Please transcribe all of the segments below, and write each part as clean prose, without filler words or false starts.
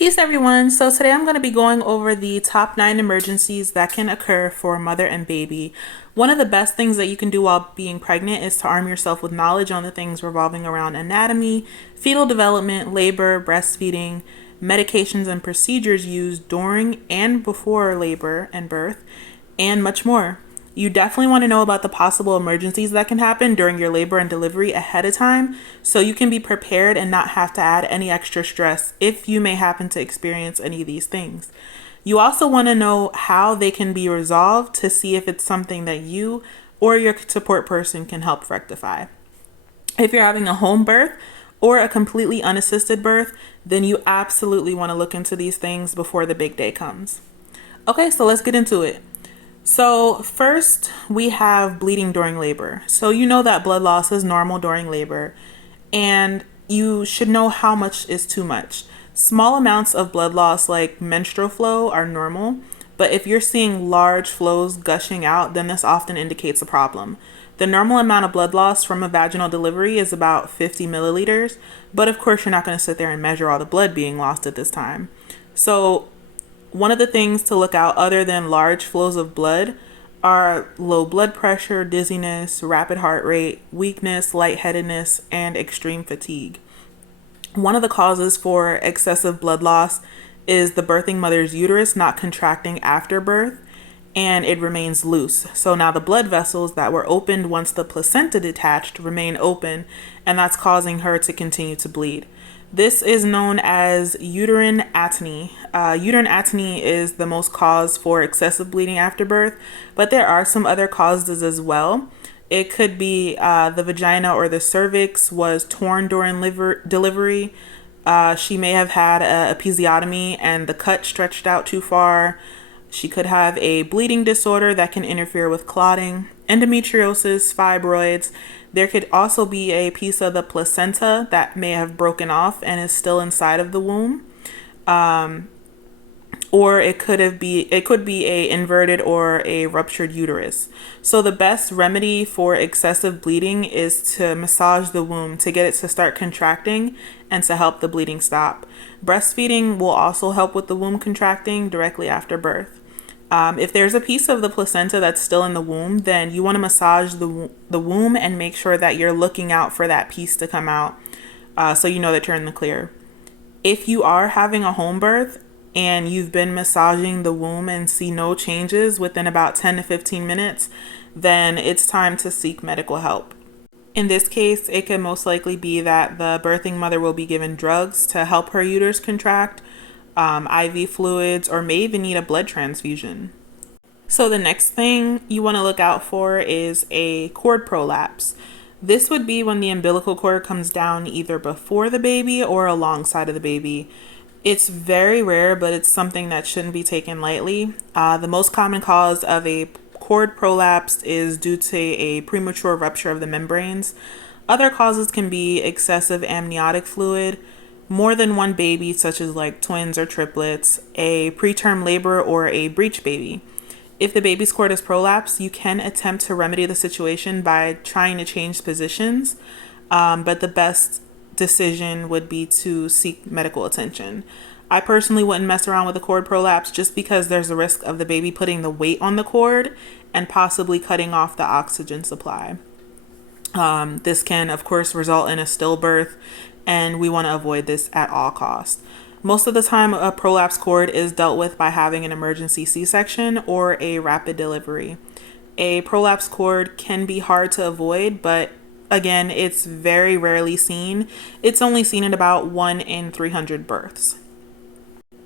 Peace, everyone. So today I'm going to be going over the top 9 emergencies that can occur for mother and baby. One of the best things that you can do while being pregnant is to arm yourself with knowledge on the things revolving around anatomy, fetal development, labor, breastfeeding, medications and procedures used during and before labor and birth, and much more. You definitely want to know about the possible emergencies that can happen during your labor and delivery ahead of time so you can be prepared and not have to add any extra stress if you may happen to experience any of these things. You also want to know how they can be resolved to see if it's something that you or your support person can help rectify. If you're having a home birth or a completely unassisted birth, then you absolutely want to look into these things before the big day comes. Okay, so let's get into it. So first, we have bleeding during labor. So you know that blood loss is normal during labor, and you should know how much is too much. Small amounts of blood loss, like menstrual flow, are normal, but if you're seeing large flows gushing out, then this often indicates a problem. The normal amount of blood loss from a vaginal delivery is about 50 milliliters, but of course you're not going to sit there and measure all the blood being lost at this time. So one of the things to look out other than large flows of blood are low blood pressure, dizziness, rapid heart rate, weakness, lightheadedness, and extreme fatigue. One of the causes for excessive blood loss is the birthing mother's uterus not contracting after birth, and it remains loose. So now the blood vessels that were opened once the placenta detached remain open, and that's causing her to continue to bleed. This is known as uterine atony. Uterine atony is the most cause for excessive bleeding after birth, but there are some other causes as well. It could be the vagina or the cervix was torn during delivery. She may have had a episiotomy and the cut stretched out too far. She could have a bleeding disorder that can interfere with clotting, endometriosis, fibroids. There could also be a piece of the placenta that may have broken off and is still inside of the womb. Or it could be a inverted or a ruptured uterus. So the best remedy for excessive bleeding is to massage the womb to get it to start contracting and to help the bleeding stop. Breastfeeding will also help with the womb contracting directly after birth. If there's a piece of the placenta that's still in the womb, then you want to massage the womb and make sure that you're looking out for that piece to come out so you know that you're in the clear. If you are having a home birth and you've been massaging the womb and see no changes within about 10 to 15 minutes, then it's time to seek medical help. In this case, it could most likely be that the birthing mother will be given drugs to help her uterus contract, IV fluids, or may even need a blood transfusion. So the next thing you want to look out for is a cord prolapse. This would be when the umbilical cord comes down either before the baby or alongside of the baby. It's very rare, but it's something that shouldn't be taken lightly. The most common cause of a cord prolapse is due to a premature rupture of the membranes. Other causes can be excessive amniotic fluid, more than one baby, such as like twins or triplets, a preterm labor, or a breech baby. If the baby's cord is prolapsed, you can attempt to remedy the situation by trying to change positions, but the best decision would be to seek medical attention. I personally wouldn't mess around with a cord prolapse just because there's a risk of the baby putting the weight on the cord and possibly cutting off the oxygen supply. This can, of course, result in a stillbirth, and we want to avoid this at all costs. Most of the time, a prolapse cord is dealt with by having an emergency C-section or a rapid delivery. A prolapse cord can be hard to avoid, but again, it's very rarely seen. It's only seen in about 1 in 300 births.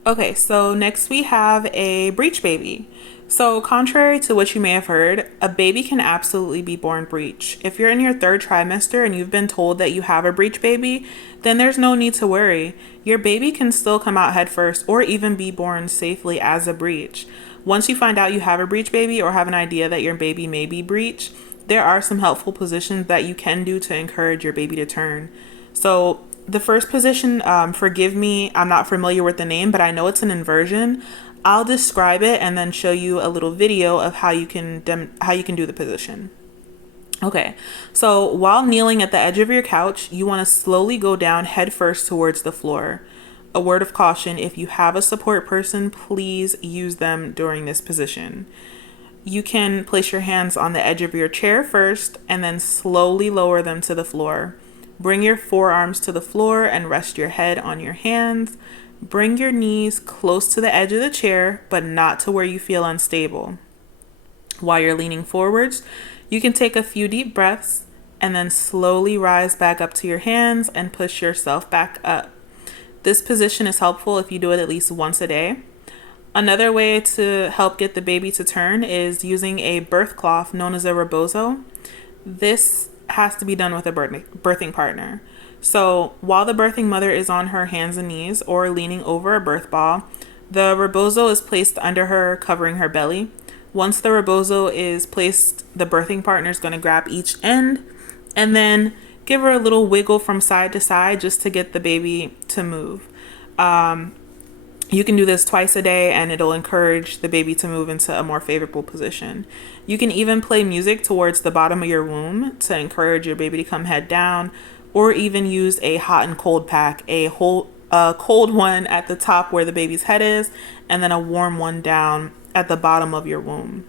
Okay, so next we have a breech baby. So contrary to what you may have heard, a baby can absolutely be born breech. If you're in your 3rd trimester and you've been told that you have a breech baby, then there's no need to worry. Your baby can still come out head first or even be born safely as a breech. Once you find out you have a breech baby or have an idea that your baby may be breech, there are some helpful positions that you can do to encourage your baby to turn. So the first position, forgive me, I'm not familiar with the name, but I know it's an inversion. I'll describe it and then show you a little video of how you can do the position. Okay, so while kneeling at the edge of your couch, you want to slowly go down head first towards the floor. A word of caution: if you have a support person, please use them during this position. You can place your hands on the edge of your chair first and then slowly lower them to the floor. Bring your forearms to the floor and rest your head on your hands. Bring your knees close to the edge of the chair, but not to where you feel unstable. While you're leaning forwards, you can take a few deep breaths and then slowly rise back up to your hands and push yourself back up. This position is helpful if you do it at least once a day. Another way to help get the baby to turn is using a birth cloth known as a rebozo. This has to be done with a birthing partner. So while the birthing mother is on her hands and knees or leaning over a birth ball, the rebozo is placed under her, covering her belly. Once the rebozo is placed, the birthing partner is going to grab each end and then give her a little wiggle from side to side just to get the baby to move. You can do this twice a day and it'll encourage the baby to move into a more favorable position. You can even play music towards the bottom of your womb to encourage your baby to come head down, or even use a hot and cold pack, a cold one at the top where the baby's head is, and then a warm one down at the bottom of your womb.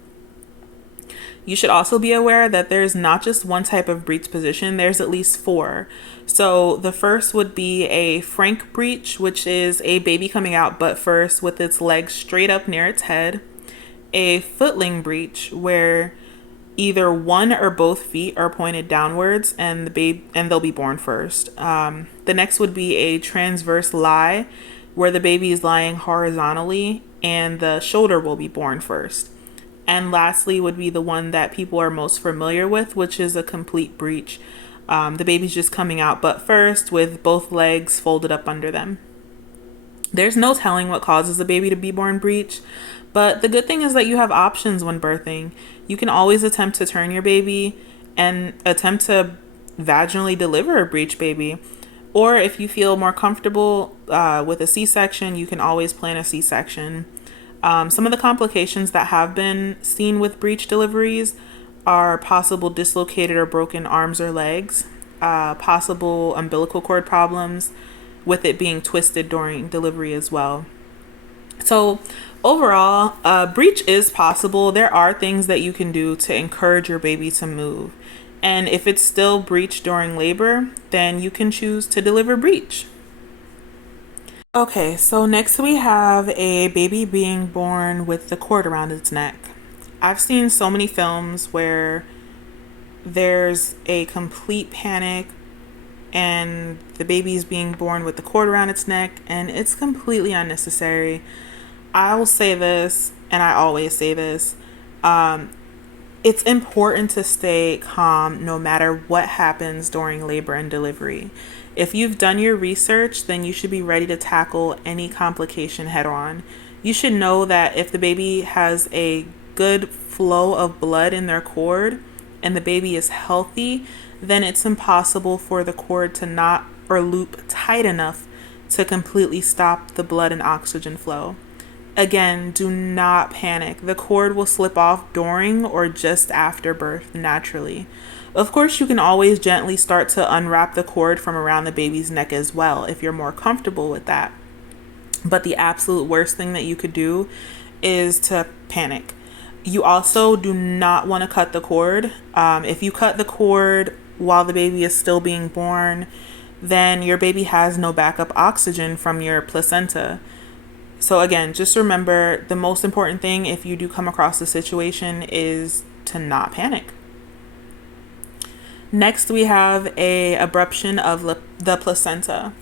You should also be aware that there's not just one type of breech position, there's at least 4. So the first would be a frank breech, which is a baby coming out butt first with its legs straight up near its head. A footling breech, where either one or both feet are pointed downwards and they'll be born first. The next would be a transverse lie, where the baby is lying horizontally and the shoulder will be born first. And lastly would be the one that people are most familiar with, which is a complete breech. The baby's just coming out butt first with both legs folded up under them. There's no telling what causes a baby to be born breech, but the good thing is that you have options when birthing. You can always attempt to turn your baby and attempt to vaginally deliver a breech baby. Or if you feel more comfortable with a C-section, you can always plan a C-section. Some of the complications that have been seen with breech deliveries are possible dislocated or broken arms or legs, possible umbilical cord problems, with it being twisted during delivery as well. So overall, breech is possible. There are things that you can do to encourage your baby to move. And if it's still breech during labor, then you can choose to deliver breech. Okay, so next we have a baby being born with the cord around its neck. I've seen so many films where there's a complete panic and the baby is being born with the cord around its neck, and it's completely unnecessary. I will say this, and I always say this, it's important to stay calm no matter what happens during labor and delivery. If you've done your research, then you should be ready to tackle any complication head on. You should know that if the baby has a good flow of blood in their cord and the baby is healthy, then it's impossible for the cord to knot or loop tight enough to completely stop the blood and oxygen flow. Again, do not panic. The cord will slip off during or just after birth naturally. Of course, you can always gently start to unwrap the cord from around the baby's neck as well if you're more comfortable with that. But the absolute worst thing that you could do is to panic. You also do not want to cut the cord. If you cut the cord while the baby is still being born, then your baby has no backup oxygen from your placenta. So again, just remember, the most important thing if you do come across the situation is to not panic. Next, we have a abruption of the placenta.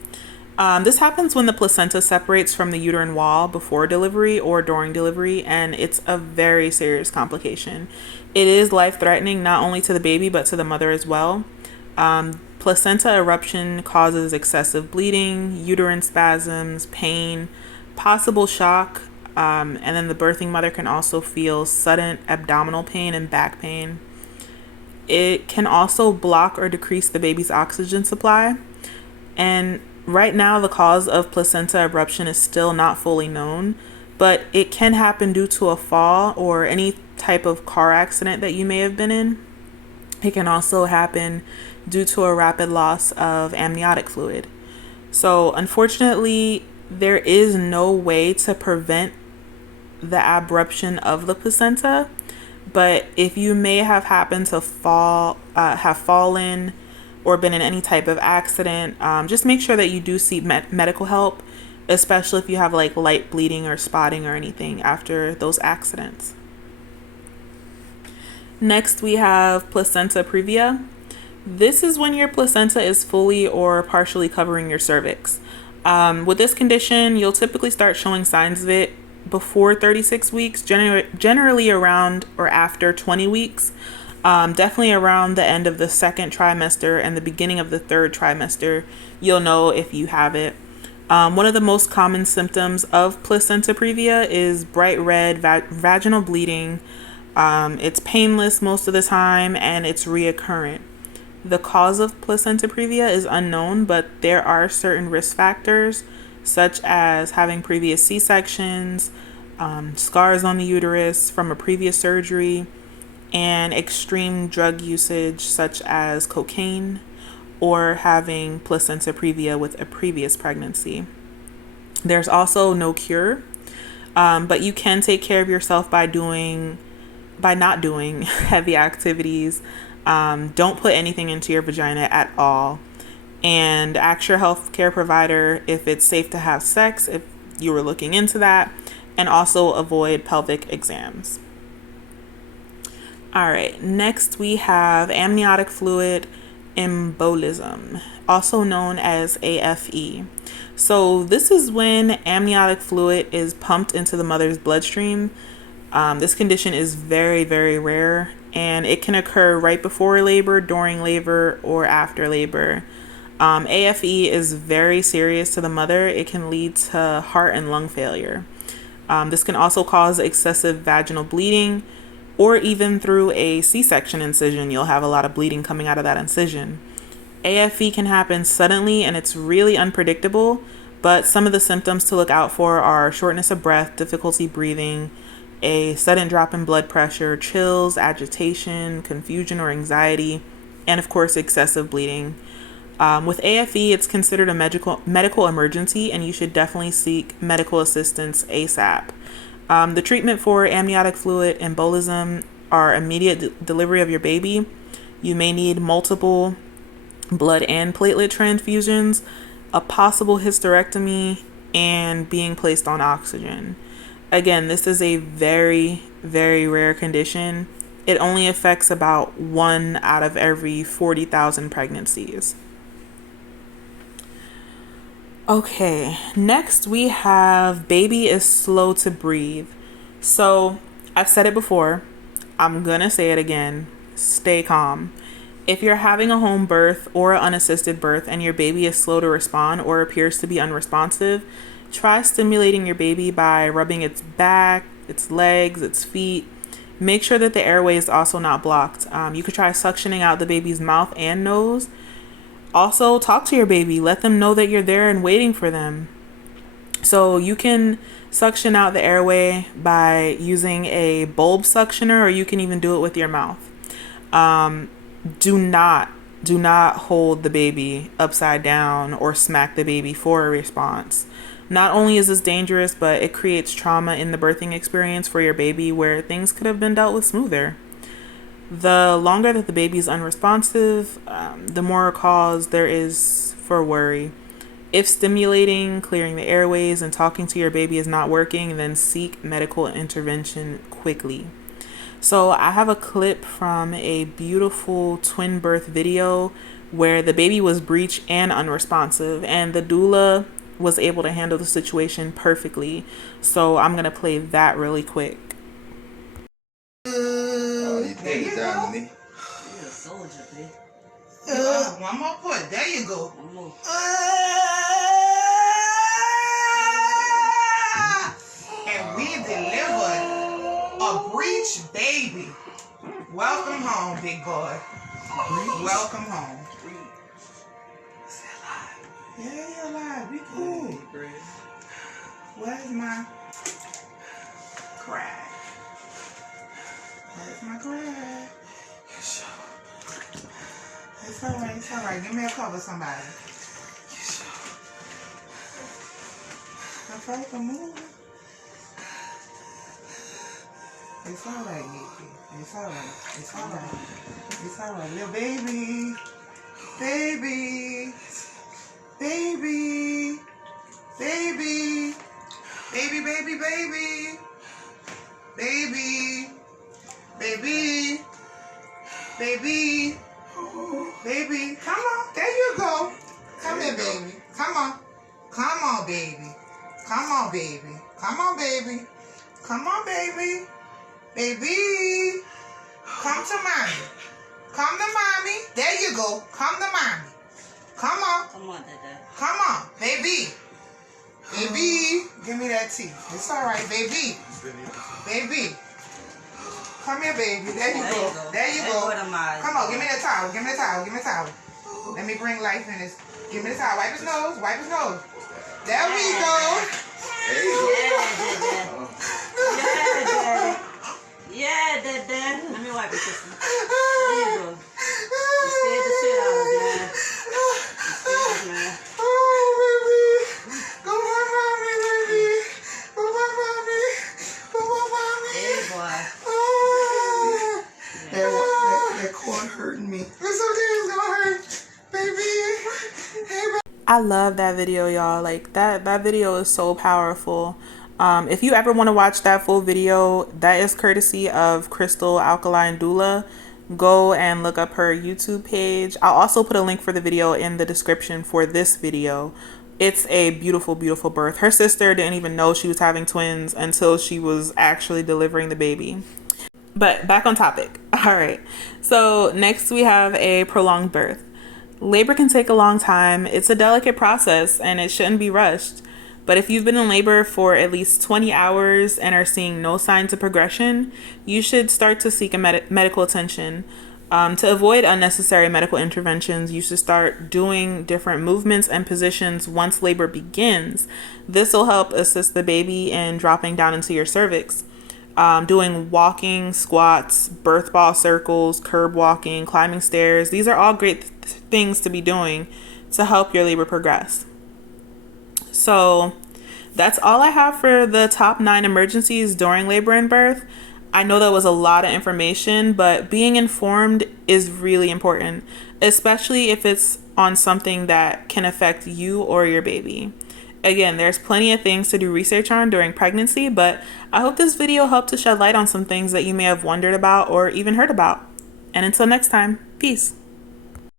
This happens when the placenta separates from the uterine wall before delivery or during delivery, and it's a very serious complication. It is life-threatening not only to the baby but to the mother as well. Placenta eruption causes excessive bleeding, uterine spasms, pain, possible shock, and then the birthing mother can also feel sudden abdominal pain and back pain. It can also block or decrease the baby's oxygen supply. And right now, the cause of placenta abruption is still not fully known, but it can happen due to a fall or any type of car accident that you may have been in. It can also happen due to a rapid loss of amniotic fluid. So unfortunately, there is no way to prevent the abruption of the placenta, but if you may have happened to have fallen or been in any type of accident, just make sure that you do seek medical help, especially if you have like light bleeding or spotting or anything after those accidents. Next, we have placenta previa. This is when your placenta is fully or partially covering your cervix. With this condition, you'll typically start showing signs of it before 36 weeks, generally around or after 20 weeks. Definitely around the end of the second trimester and the beginning of the third trimester, you'll know if you have it. One of the most common symptoms of placenta previa is bright red vaginal bleeding. It's painless most of the time and it's reoccurrent. The cause of placenta previa is unknown, but there are certain risk factors, such as having previous C-sections, scars on the uterus from a previous surgery, and extreme drug usage, such as cocaine, or having placenta previa with a previous pregnancy. There's also no cure, but you can take care of yourself by not doing heavy activities. Don't put anything into your vagina at all. And ask your healthcare provider if it's safe to have sex, if you were looking into that, and also avoid pelvic exams. All right, next we have amniotic fluid embolism, also known as AFE. So this is when amniotic fluid is pumped into the mother's bloodstream. This condition is very, very rare, and it can occur right before labor, during labor, or after labor. AFE is very serious to the mother. It can lead to heart and lung failure. This can also cause excessive vaginal bleeding, or even through a C-section incision, you'll have a lot of bleeding coming out of that incision. AFE can happen suddenly and it's really unpredictable, but some of the symptoms to look out for are shortness of breath, difficulty breathing, a sudden drop in blood pressure, chills, agitation, confusion or anxiety, and of course excessive bleeding. With AFE, it's considered a medical emergency, and you should definitely seek medical assistance ASAP. The treatment for amniotic fluid embolism are immediate delivery of your baby. You may need multiple blood and platelet transfusions, a possible hysterectomy, and being placed on oxygen. Again, this is a very, very rare condition. It only affects about 1 out of every 40,000 pregnancies. Okay, next we have baby is slow to breathe. So I've said it before, I'm gonna say it again, stay calm. If you're having a home birth or an unassisted birth and your baby is slow to respond or appears to be unresponsive, try stimulating your baby by rubbing its back, its legs, its feet. Make sure that the airway is also not blocked. You could try suctioning out the baby's mouth and nose. Also, talk to your baby. Let them know that you're there and waiting for them. So you can suction out the airway by using a bulb suctioner, or you can even do it with your mouth. Do not hold the baby upside down or smack the baby for a response. Not only is this dangerous, but it creates trauma in the birthing experience for your baby where things could have been dealt with smoother. The longer that the baby is unresponsive, the more cause there is for worry. If stimulating, clearing the airways, and talking to your baby is not working, then seek medical intervention quickly. So I have a clip from a beautiful twin birth video where the baby was breech and unresponsive, and the doula was able to handle the situation perfectly. So I'm going to play that really quick. There you go. Me. You're a soldier, babe. One more push. There you go. One more. And we delivered a breech baby. Welcome home, big boy. Welcome home. Is he alive? Yeah, he's alive. Be cool. Where's my crack? Where's my crack? It's alright. Give me a cover, somebody. I tried to move. It's all right, baby. It's all right. It's all right. It's all right, little baby. Baby. Baby. Baby. Baby, baby, baby. Baby. Baby. Baby. Baby. Come on. There you go. Come here, baby. Come on. Come on, baby. Come on, baby. Come on, baby. Come on, baby. Baby. Come to mommy. Come to mommy. There you go. Come to mommy. Come on. Come on, Dada. Come on, baby. Baby. Give me that tea. It's all right, baby. Baby. Come here, baby. There you go. There you go. Come on, give me that towel. Give me the towel. Give me the towel. Let me bring life in this. Give me the towel. Wipe his nose. Wipe his nose. There we go. There you go. Yeah, Dada. Let me wipe your system. There you go. You scared the shit out of us, man. You scared us, man. Oh, baby. Go on, mommy, baby. Go on, mommy. Go on, mommy. Hey, boy. Oh. That cord hurting me. It's okay. It's gonna hurt. Baby. Hey, baby. I love that video, y'all. Like that video is so powerful. If you ever want to watch that full video, that is courtesy of Crystal Alkaline Doula. Go and look up her YouTube page. I'll also put a link for the video in the description for this video. It's a beautiful, beautiful birth. Her sister didn't even know she was having twins until she was actually delivering the baby. But back on topic. All right. So next we have a prolonged birth. Labor can take a long time. It's a delicate process and it shouldn't be rushed. But if you've been in labor for at least 20 hours and are seeing no signs of progression, you should start to seek a medical attention. To avoid unnecessary medical interventions, you should start doing different movements and positions once labor begins. This will help assist the baby in dropping down into your cervix. Doing walking, squats, birth ball circles, curb walking, climbing stairs. These are all great things to be doing to help your labor progress. So that's all I have for the top 9 emergencies during labor and birth. I know that was a lot of information, but being informed is really important, especially if it's on something that can affect you or your baby. Again, there's plenty of things to do research on during pregnancy, but I hope this video helped to shed light on some things that you may have wondered about or even heard about. And until next time, peace.